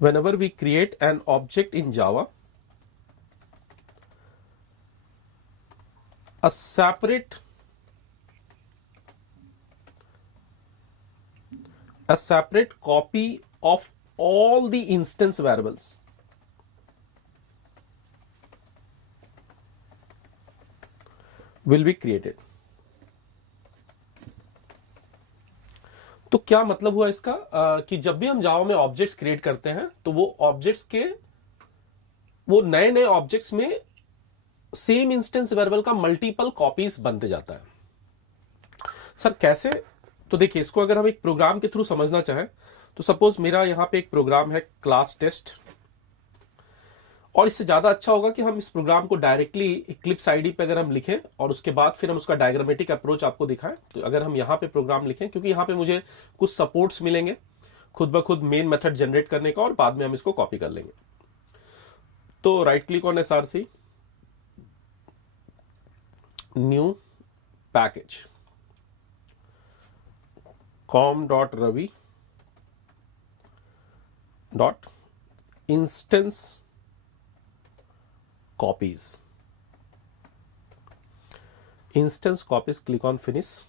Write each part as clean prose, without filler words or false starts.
whenever we create an object in Java, a separate copy of all the instance variables will be created. तो क्या मतलब हुआ इसका कि जब भी हम जावा में ऑब्जेक्ट्स क्रिएट करते हैं तो वो ऑब्जेक्ट्स के वो नए नए ऑब्जेक्ट्स में सेम इंस्टेंस वेरिएबल का मल्टीपल कॉपीज बनते जाता है. सर कैसे? तो देखिए, इसको अगर हम एक प्रोग्राम के थ्रू समझना चाहें तो सपोज मेरा यहां पे एक प्रोग्राम है क्लास टेस्ट, और इससे ज्यादा अच्छा होगा कि हम इस प्रोग्राम को डायरेक्टली इक्लिप्स आईडी पे अगर हम लिखें और उसके बाद फिर हम उसका डायग्रामेटिक अप्रोच आपको दिखाएं. तो अगर हम यहां पे प्रोग्राम लिखें, क्योंकि यहां पे मुझे कुछ सपोर्ट्स मिलेंगे खुद ब खुद मेन मेथड जनरेट करने का, और बाद में हम इसको कॉपी कर लेंगे. तो right click on SRC, new package, com.ravi.instance copies. Instance copies, click on finish.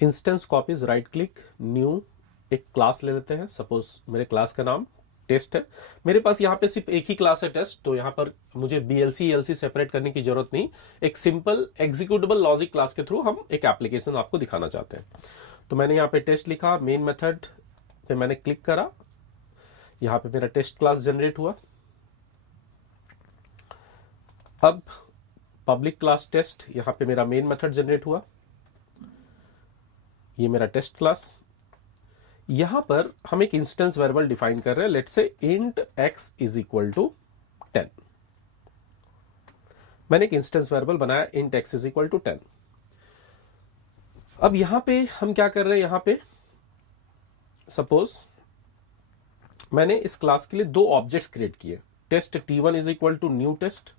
Instance copies, right click, new, एक क्लास ले लेते हैं. सपोज मेरे क्लास का नाम टेस्ट है. मेरे पास यहाँ पे सिर्फ एक ही क्लास है टेस्ट, तो यहाँ पर मुझे बीएलसी एलसी सेपरेट करने की जरूरत नहीं. एक सिंपल एग्जीक्यूटेबल लॉजिक क्लास के थ्रू हम एक एप्लीकेशन आपको दिखाना चाहते हैं. तो मैंने यहाँ पे टेस्ट लिखा, मेन मेथड पे मैंने क्लिक करा, यहाँ पे मेरा टेस्ट क्लास जनरेट हुआ. अब पब्लिक क्लास टेस्ट, यहां पे मेरा मेन मेथड जनरेट हुआ, ये मेरा टेस्ट क्लास. यहां पर हम एक इंस्टेंस वेरिएबल डिफाइन कर रहे हैं, let's say int x is equal to 10. मैंने एक इंस्टेंस वेरिएबल बनाया, int x is equal to 10. अब यहां पे हम क्या कर रहे हैं, यहां पे सपोज मैंने इस क्लास के लिए दो ऑब्जेक्ट्स क्रिएट किए, test t1 is equal to new test,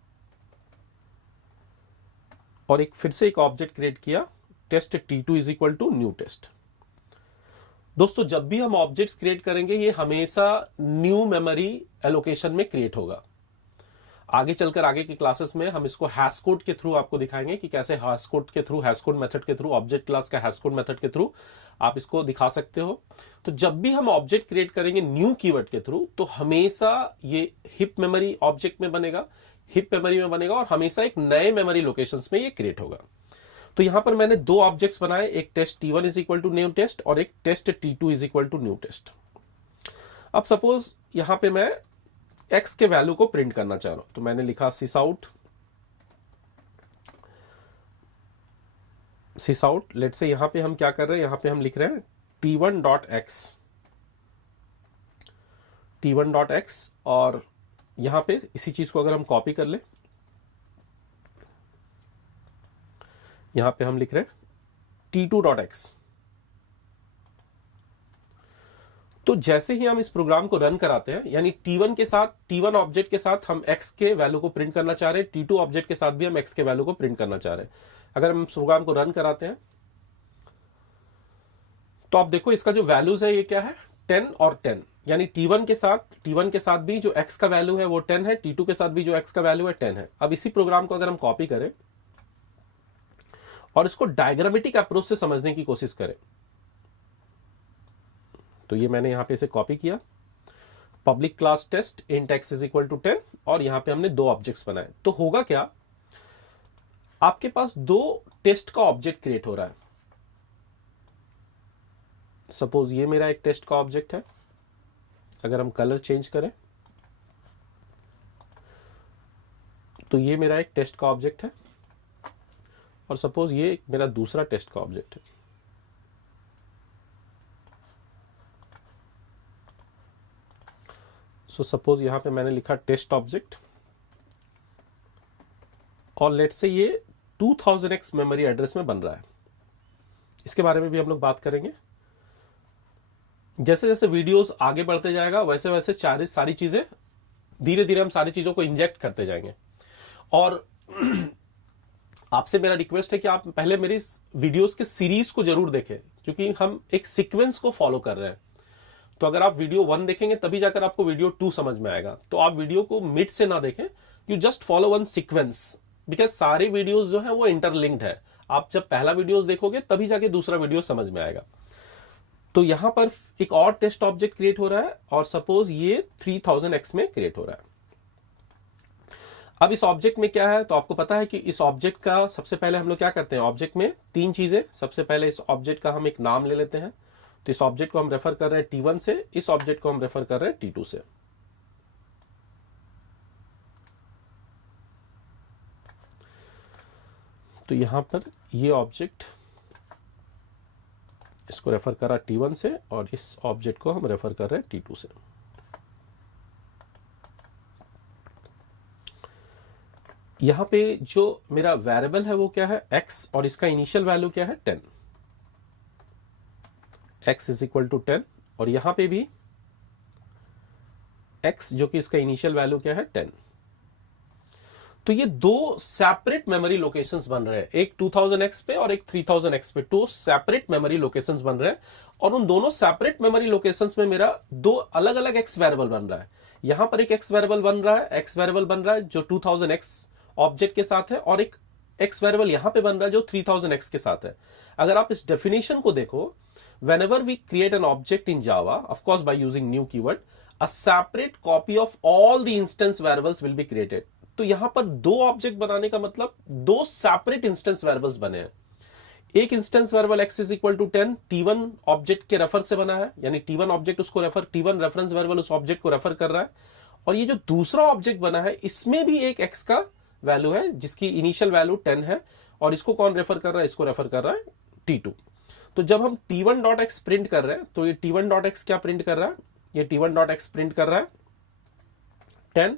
और एक फिर से एक ऑब्जेक्ट क्रिएट किया, test t2 is equal to new test. दोस्तों, जब भी हम ऑब्जेक्ट्स क्रिएट करेंगे ये हमेशा न्यू मेमोरी एलोकेशन में क्रिएट होगा. आगे चलकर आगे की क्लासेस में हम इसको हैश कोड के थ्रू आपको दिखाएंगे कि कैसे हैश कोड के थ्रू, हैश कोड मेथड के थ्रू, ऑब्जेक्ट क्लास का हैश कोड मेथड के थ्रू आप इसको दिखा सकते हो. तो जब भी हम ऑब्जेक्ट क्रिएट करेंगे न्यू कीवर्ड के थ्रू, तो हमेशा ये हिप मेमोरी ऑब्जेक्ट में बनेगा, हिप मेमोरी में बनेगा, और हमेशा एक नए मेमोरी लोकेशंस में ये क्रिएट होगा. तो यहां पर मैंने दो ऑब्जेक्ट्स बनाए, एक test t1 is equal to new test और एक test t2 is equal to new test. अब सपोज यहां पे मैं x के वैल्यू को प्रिंट करना चाह रहा हूं, तो मैंने लिखा sysout. लेट्स से यहां पे हम क्या कर रहे हैं, यहां पे हम लिख रहे हैं t1.x, और यहां पे इसी चीज को अगर हम कॉपी कर ले, यहां पे हम लिख रहे हैं t2.x. तो जैसे ही हम इस प्रोग्राम को रन कराते हैं, यानी t1 ऑब्जेक्ट के साथ हम x के वैल्यू को प्रिंट करना चाह रहे हैं, t2 ऑब्जेक्ट के साथ भी हम x के वैल्यू को प्रिंट करना चाह रहे हैं. अगर हम इस प्रोग्राम को रन कराते हैं तो आप देखो इसका जो वैल्यूज है ये क्या है, 10 और 10. यानी t1 के साथ भी जो x का वैल्यू है वो 10 है, t2 के साथ भी जो x का वैल्यू है 10 है. अब इसी प्रोग्राम को अगर हम कॉपी करें और इसको डायग्रामेटिक अप्रोच से समझने की कोशिश करें, तो ये मैंने यहां पे इसे कॉपी किया, public class test int x is equal to 10, और यहां पे हमने दो ऑब्जेक्ट्स बनाए. तो होगा क्या, आपके पास दो टेस्ट का ऑब्जेक्ट क्रिएट हो रहा है. सपोज ये मेरा एक टेस्ट का ऑब्जेक्ट है, अगर हम कलर चेंज करें तो ये मेरा एक टेस्ट का ऑब्जेक्ट है, और सपोज ये मेरा दूसरा टेस्ट का ऑब्जेक्ट है. सो सपोज यहां पे मैंने लिखा टेस्ट ऑब्जेक्ट, और लेट्स से ये 2000x मेमोरी एड्रेस में बन रहा है. इसके बारे में भी हम लोग बात करेंगे. जैसे जैसे वीडियोस आगे बढ़ते जाएगा वैसे वैसे सारी चीजें धीरे धीरे हम सारी चीजों को इंजेक्ट करते जाएंगे. और आपसे मेरा रिक्वेस्ट है कि आप पहले मेरी वीडियोस के सीरीज को जरूर देखें, क्योंकि हम एक सीक्वेंस को फॉलो कर रहे हैं. तो अगर आप वीडियो 1 देखेंगे तभी जाकर आपको वीडियो 2 समझ में आएगा। तो आप वीडियो को मिड से ना देखें, you just follow one sequence, because सारे वीडियोस जो है वो इंटरलिंक्ड है। आप जब पहला वीडियोस देखोगे तभी जाके दूसरा वीडियो समझ में आएगा। तो यहां पर एक और टेस्ट ऑब्जेक्ट क्रिएट हो रहा है और सपोज ये 3000x में क्रिएट हो रहा है। अब इस ऑब्जेक्ट में क्या है, तो आपको पता है कि इस ऑब्जेक्ट का सबसे पहले हम लोग क्या करते हैं, ऑब्जेक्ट में 3 चीजें। सबसे पहले इस ऑब्जेक्ट का हम एक नाम ले लेते हैं। तो इस ऑब्जेक्ट को हम रेफर कर रहे हैं T1 से, इस ऑब्जेक्ट को हम रेफर कर रहे हैं T2 से। तो यहां पर ये ऑब्जेक्ट इसको रेफर कर रहा है T1 से और इस ऑब्जेक्ट को हम रेफर कर रहे हैं T2 से। यहां पे जो मेरा वेरिएबल है वो क्या है, x, और इसका इनिशियल वैल्यू क्या है 10। x इज इक्वल टू 10 और यहां पे भी x जो कि इसका इनिशियल वैल्यू क्या है 10। तो ये 2 सेपरेट मेमोरी लोकेशंस बन रहे हैं, एक 2000x पे और एक 3000x पे। 2 सेपरेट मेमोरी लोकेशंस बन रहे हैं और उन दोनों सेपरेट मेमोरी लोकेशंस में मेरा 2 अलग अलग x वेरिएबल बन रहा है। यहां पर एक x वेरिएबल बन रहा है, x वेरिएबल बन रहा है जो 2000x ऑब्जेक्ट के साथ है, और एक x वेरिएबल यहां पे बन रहा है जो 3000x के साथ है। अगर आप इस डेफिनेशन को देखो, whenever we create an object in Java, of course by using new keyword, a separate copy of all the instance variables will be created। तो यहां पर 2 ऑब्जेक्ट बनाने का मतलब 2 सेपरेट इंस्टेंस वेरिएबल्स बने हैं। एक instance variable x is equal to 10 T1 object के रेफर से बना है, यानी T1 ऑब्जेक्ट उसको रेफर, T1 रेफरेंस वेरिएबल उस ऑब्जेक्ट को रेफर कर रहा है। और ये जो दूसरा ऑब्जेक्ट बना है इसमें भी एक x का वैल्यू है जिसकी इनिशियल वैल्यू 10 है, और इसको कौन रेफर कर रहा है, इसको रेफर कर रहा है T2। तो जब हम T1.x प्रिंट कर रहे हैं तो ये T1.x क्या प्रिंट कर रहा है, ये T1.x प्रिंट कर रहा है 10,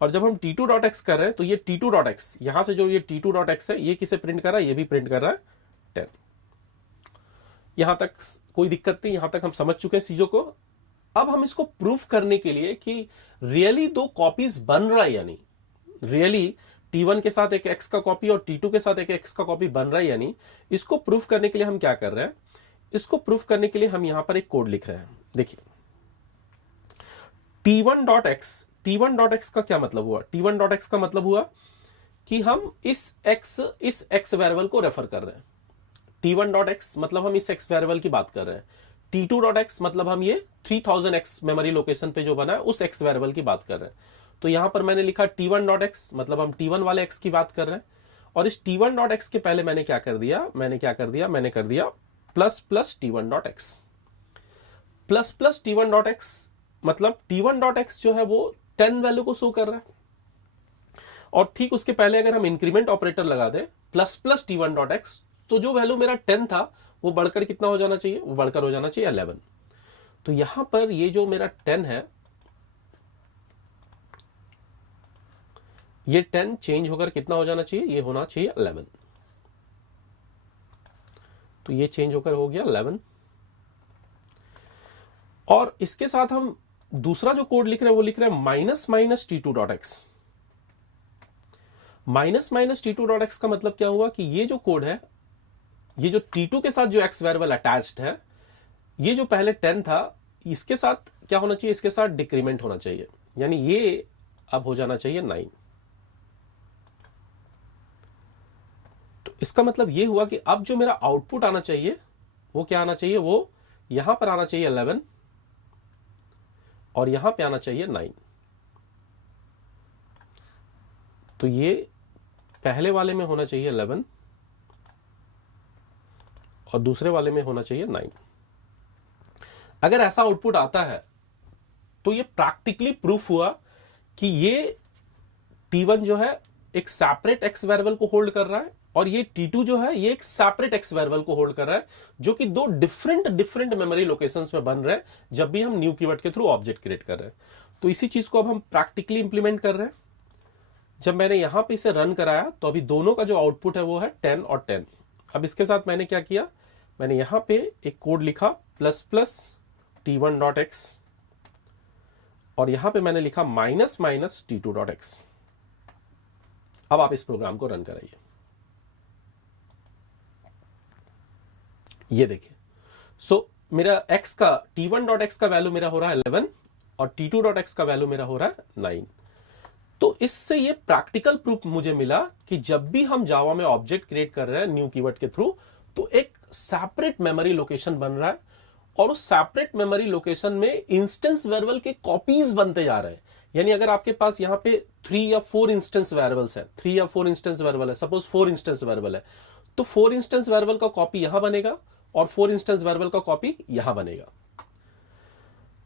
और जब हम T2.x कर रहे हैं तो ये T2.x, यहां से जो ये T2.x है ये किसे प्रिंट कर रहा है, ये भी प्रिंट कर रहा है 10। यहां तक कोई दिक्कत नहीं, यहां तक हम समझ चुके हैं चीजों को। अब हम इसको प्रूफ करने के लिए कि रियली 2 कॉपीज बन रहा है, यानी रियली T1 के साथ एक x का कॉपी और T2 के साथ एक x का कॉपी बन रहा है, यानी इसको प्रूफ करने के लिए हम क्या कर रहे हैं, इसको प्रूफ करने के लिए हम यहां पर एक कोड लिख रहे हैं। देखिए T1.x का क्या मतलब हुआ, T1.x का मतलब हुआ कि हम इस x वेरिएबल को रेफर कर रहे हैं। T1.x मतलब हम इस x वेरिएबल की बात कर रहे हैं। T2.x मतलब हम ये 3000x मेमोरी लोकेशन पे जो बना है उस x वेरिएबल की बात कर रहे हैं। तो यहां पर मैंने लिखा T1.x मतलब हम T1 वाले x की बात कर रहे हैं, और इस T1.x के पहले मैंने क्या कर दिया, मैंने कर दिया plus plus T1.x। Plus plus T1.x मतलब T1.x जो है वो 10 वैल्यू को शो कर रहा है, और ठीक उसके पहले अगर हम इंक्रीमेंट ऑपरेटर लगा दें प्लस प्लस T1.x, तो जो वैल्यू मेरा 10 था वो बढ़कर कितना हो जाना चाहिए, वो बढ़कर हो जाना चाहिए 11। तो यहां पर ये जो मेरा 10 है, ये 10 चेंज होकर कितना हो जाना चाहिए, ये होना चाहिए 11। तो ये चेंज होकर हो गया 11। और इसके साथ हम दूसरा जो कोड लिख रहे हैं वो लिख रहे हैं minus minus T2.x। Minus minus T2.x का मतलब क्या हुआ कि ये जो कोड है, ये जो T2 के साथ जो x वेरिएबल अटैच्ड है, ये जो पहले 10 था इसके साथ क्या होना चाहिए, इसके साथ डिक्रीमेंट होना चाहिए, यानी ये अब हो जाना चाहिए 9। तो इसका मतलब ये हुआ कि अब जो मेरा आउटपुट आना चाहिए वो क्या आना चाहिए, वो यहां पर आना चाहिए 11 और यहां पे आना चाहिए 9। तो ये पहले वाले में होना चाहिए 11 और दूसरे वाले में होना चाहिए 9। अगर ऐसा आउटपुट आता है तो ये प्रैक्टिकली प्रूफ हुआ कि ये T1 जो है एक सेपरेट x वेरिएबल को होल्ड कर रहा है, और ये T2 जो है ये एक सेपरेट x वेरिएबल को होल्ड कर रहा है, जो कि 2 डिफरेंट मेमोरी लोकेशंस में बन रहे हैं जब भी हम न्यू कीवर्ड के थ्रू ऑब्जेक्ट क्रिएट कर रहे हैं। तो इसी चीज को अब हम प्रैक्टिकली इंप्लीमेंट कर रहे हैं। जब मैंने यहां पे इसे रन कराया तो अभी दोनों का जो आउटपुट है वो है 10 और 10। अब इसके साथ मैंने क्या किया, मैंने यहां पे एक कोड लिखा प्लस प्लस T1.x और यहां पे मैंने लिखा माइनस माइनस T2.x। अब आप इस प्रोग्राम को रन कराइए। ये देखिए, सो मेरा x का t1.x का वैल्यू मेरा हो रहा है 11 और t2.x का वैल्यू मेरा हो रहा है 9। तो इससे ये प्रैक्टिकल प्रूफ मुझे मिला कि जब भी हम जावा में ऑब्जेक्ट क्रिएट कर रहे हैं न्यू कीवर्ड के थ्रू, तो एक सेपरेट मेमोरी लोकेशन बन रहा है और उस सेपरेट मेमोरी लोकेशन में इंस्टेंस वेरिएबल के कॉपीज बनते जा रहे हैं। यानी अगर आपके पास यहां पे 3 या 4 इंस्टेंस वेरिएबल्स है, 3 या 4 इंस्टेंस वेरिएबल है, सपोज 4 इंस्टेंस वेरिएबल है, तो 4 इंस्टेंस वेरिएबल का कॉपी यहां बनेगा और 4 इंस्टेंस वेरिएबल का कॉपी यहां बनेगा।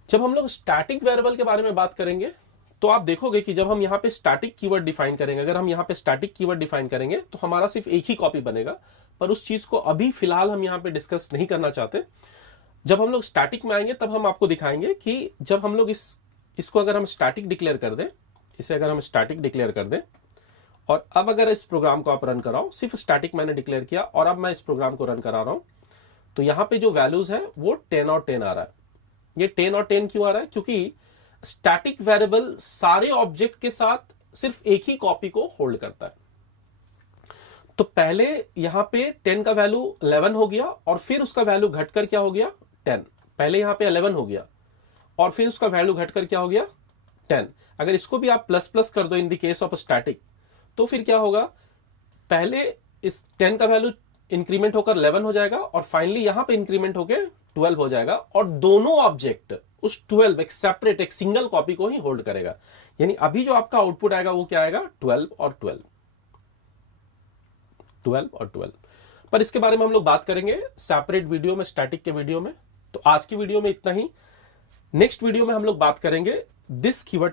जब हम लोग स्टैटिक वेरिएबल के बारे में बात करेंगे तो आप देखोगे कि जब हम यहां पे स्टैटिक कीवर्ड डिफाइन करेंगे, अगर हम यहां पे स्टैटिक कीवर्ड डिफाइन करेंगे तो हमारा सिर्फ एक ही कॉपी बनेगा, पर उस चीज को अभी फिलहाल हम यहां पे डिस्कस नहीं करना चाहते। जब हम लोग स्टैटिक में आएंगे तब हम आपको दिखाएंगे कि जब हम लोग इसको अगर हम स्टैटिक डिक्लेयर कर दें, इसे अगर हम स्टैटिक डिक्लेयर कर दें और अब अगर इस प्रोग्राम को आप रन कराओ, सिर्फ स्टैटिक मैंने डिक्लेयर किया और अब मैं इस प्रोग्राम को रन करा रहा हूं, तो यहां पे जो वैल्यूज है वो 10 और 10 आ रहा है। ये 10 और 10 क्यों आ रहा है? क्योंकि स्टैटिक वेरिएबल सारे ऑब्जेक्ट के साथ सिर्फ एक ही कॉपी को होल्ड करता है। तो पहले यहां पे 10 का वैल्यू 11 हो गया और फिर उसका वैल्यू घटकर क्या हो गया 10। पहले यहां पे 11 हो गया और फिर उसका वैल्यू घटकर क्या हो गया 10। अगर इसको भी आप प्लस प्लस कर दो in the case of static, तो फिर क्या होगा, पहले इस 10 का वैल्यू इंक्रीमेंट होकर 11 हो जाएगा और फाइनली यहां पे इंक्रीमेंट होकर 12 हो जाएगा और दोनों ऑब्जेक्ट उस 12 एक सेपरेट एक सिंगल कॉपी को ही होल्ड करेगा। यानी अभी जो आपका आउटपुट आएगा वो क्या आएगा 12 और 12, 12 और 12। पर इसके बारे में हम लोग बात करेंगे सेपरेट वीडियो में, स्टैटिक के वीडियो में। तो आज की वीडियो में इतना ही। नेक्स्ट वीडियो में हम लोग बात करेंगे दिस कीवर्ड